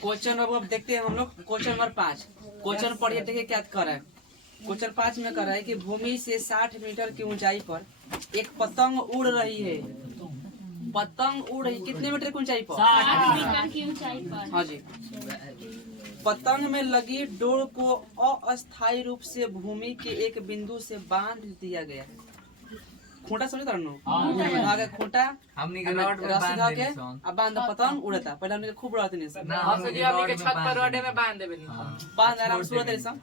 Question अब देखते हैं हम लोग। क्वेश्चन नंबर 5 क्वेश्चन पढ़िए, देखिए क्या कर रहा है। क्वेश्चन 5 में कर रहा है कि भूमि से 60 मीटर की ऊंचाई पर एक पतंग उड़ रही है। पतंग उड़ रही कितने मीटर की ऊंचाई पर? 60 मीटर की ऊंचाई पर। हाँ जी। पतंग में लगी डोर को अस्थायी रूप से भूमि के एक बिंदु से बांध दिया गया। खूंटा समझे तरनो? आगे खूंटा हमनी के रोड पे रस्सी धा के बांध अब बांध पतंग उड़ता। पहले हमने खूब उड़ाते नहीं सब। हमनी के छत पर रोडे में बांध देबे बांध आराम से उड़ाते सब।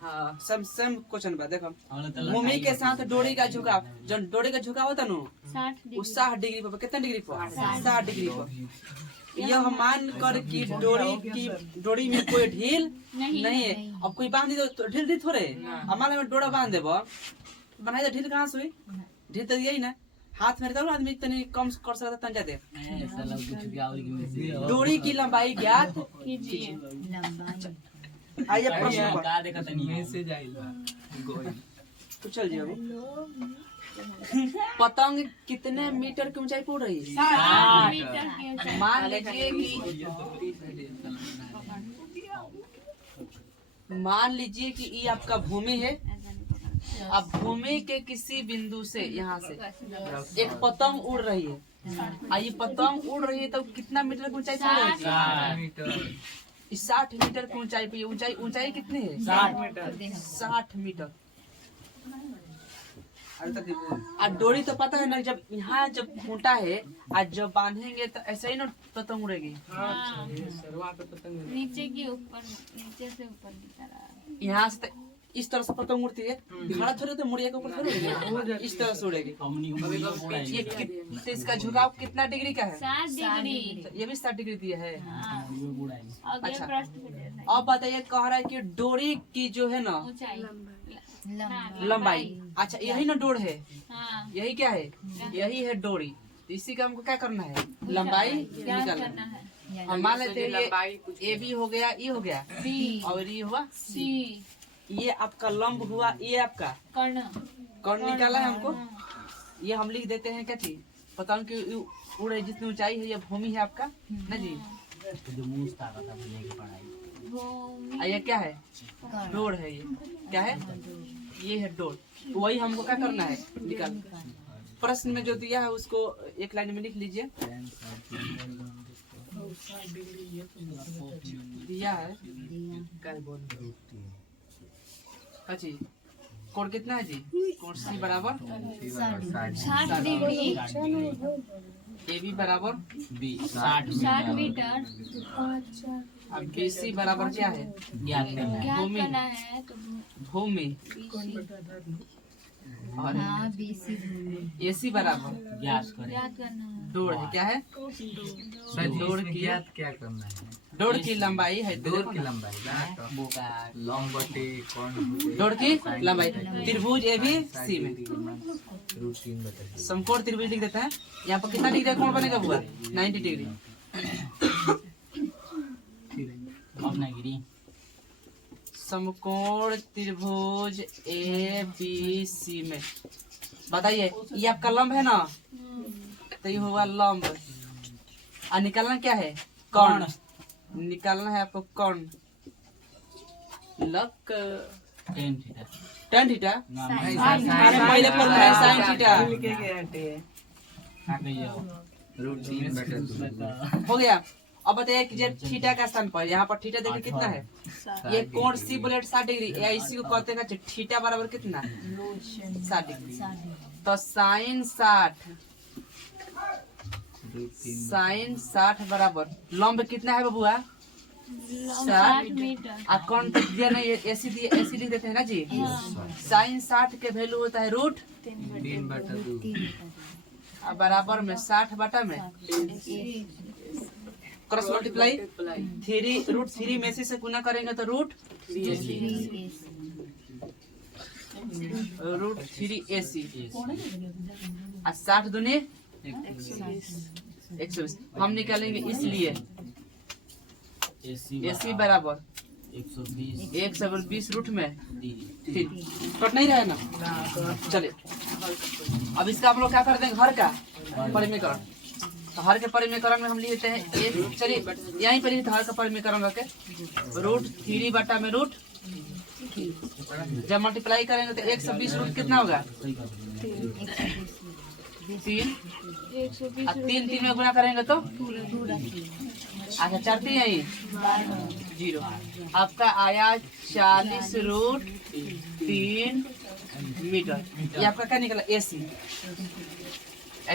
सब सेम क्वेश्चन बा। देखो भूमि के साथ डोरी का झुकाव, जब डोरी का झुकाव होता नो 60 डिग्री पर। कितना डिग्री पर? 60 डिग्री पर। यह मान कर कि डोरी में कोई ढील नहीं है। अब कोई बांध दे तो ढील दी थोड़े। हमारे में डोरा बांध देबो बनाई तो ढील कहां से हुई? ढील तो यही ना हाथ में रहता आदमी तनी कम कर सकता तन जाते। डोरी की लंबाई ज्ञात कीजिए। आइए प्रश्न तो चल जी। पतंग कितने मीटर की ऊंचाई पर उड़ रही है? 60 मीटर की ऊंचाई। मान लीजिए कि ये आपका भूमि है। अब भूमि के किसी बिंदु से यहाँ से एक पतंग उड़ रही है। ये पतंग उड़ रही है तो कितना मीटर की ऊंचाई पर? 60 मीटर। 60 मीटर की ऊंचाई पे। ऊंचाई कितनी है? 60 मीटर। 60 मीटर। और डोरी तो पता है ना, जब यहाँ जब खूंटा है आज जब बांधेंगे तो ऐसे ही ना पतंग उड़ेगी। नीचे की ऊपर, नीचे से ऊपर की तरफ। यहाँ से इस तरह से पतंग उड़ती है। खड़ा थोड़े तो मुड़िया के ऊपर थोड़ी उड़ेगी, इस तरह से उड़ेगी। तो इसका झुकाव कितना डिग्री का है? 60 डिग्री। ये भी 60 डिग्री दिया है। अगले अच्छा। प्रश्न पे देना है। अब बताइए, कह रहा है कि डोरी की जो है ना ऊंचाई, लंबाई। अच्छा यही ना डोर है, हाँ, यही क्या है? यही है डोरी। तो इसी का हमको क्या करना है? लंबाई ज्ञात निकालना करना है। है। हम मान लेते हैं ये बी हो गया, ई हो गया, बी और ये हुआ सी। ये आपका लंब हुआ, ये आपका कर्ण। कर्ण निकाला है हमको। ये हम लिख देते हैं क्या चीज? पतंग की उड़ रही जितनी ऊंचाई है, ये भूमि है आपका ना जी। ये क्या है? डोर है। ये क्या है? ये है डोर। वही हमको क्या करना है? निकाल। प्रश्न में जो दिया है उसको एक लाइन में लिख लीजिए। दिया है अच्छी कोण कितना है जी? कोण सी बराबर 60 डिग्री। ए बी बराबर 60 मीटर। अब बी सी बराबर क्या है? ज्ञात भूमि। करना है तो भूमि और ए सी बराबर ज्ञात करना है। डोर है। क्या है? डोर की क्या करना है? डोर की लंबाई है। डोर की लंबाई लंबटी कौन? डोर की लंबाई त्रिभुज ए बी सी में समकोण त्रिभुज लिख देते हैं। यहाँ पर कितना डिग्री कोण बनेगा? हुआ 90 डिग्री। समकोण त्रिभुज ए बी सी में बताइए, ये आपका लंब है ना, तो ये होगा लंब। और निकालना क्या है? कर्ण। निकालना है आपको कर्ण। लक टेन थीटा पहले पर है साइन थीटा हो गया। अब बताइए कि जब थीटा का स्थान पर यहाँ पर थीटा देखिए कितना है? ये कोण सी बुलेट 60 डिग्री। इसी को कहते हैं थीटा बराबर कितना? 60 डिग्री। तो साइन 60 बराबर लंब कितना है बबुआ? 60 मीटर। कौन दिया नहीं? ऐसी लिख देते हैं ना जी। साइन 60 के वैल्यू होता है रूट 3/2 बराबर में 60 बटा में क्रॉस मल्टीप्लाई 3 रूट 3 में से गुना करेंगे तो रूट 3 AC। 60 दूनी 120 हम निकालेंगे, इसलिए AC बराबर 120 रूट में 3। कट नहीं रहे ना? चलिए अब इसका हम लोग क्या कर देंगे? घर का परिमीकरण। तो हर के परिमीकरण में हम लिखते हैं एक, चलिए यहीं पर लिखते हर का परिमीकरण रखे √3 बटा में रूट, जब मल्टीप्लाई करेंगे तो 120 रूट कितना होगा 3, 3 में गुना करेंगे तो अच्छा चलती है ये 0। आपका आया 40√3 मीटर। ये आपका क्या निकला AC।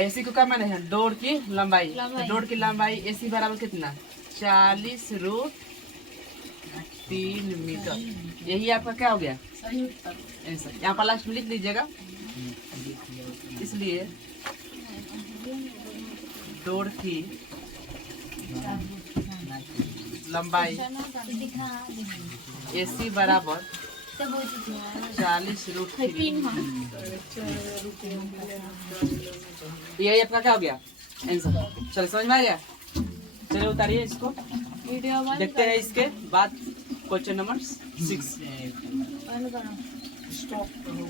AC को क्या माने हैं डोर की लंबाई, तो डोर की लंबाई AC बराबर कितना 40√3 मीटर। यही आपका क्या हो गया आंसर। यहाँ पर लास्ट में लिख लीजिएगा। इसलिए डोर की लंबाई AC बराबर 40√3। यही अपना क्या हो गया आंसर। चलो समझ में आ गया। चलिए उतारिए इसको, वीडियो बंद देखते हैं इसके बाद क्वेश्चन नंबर 6। करो।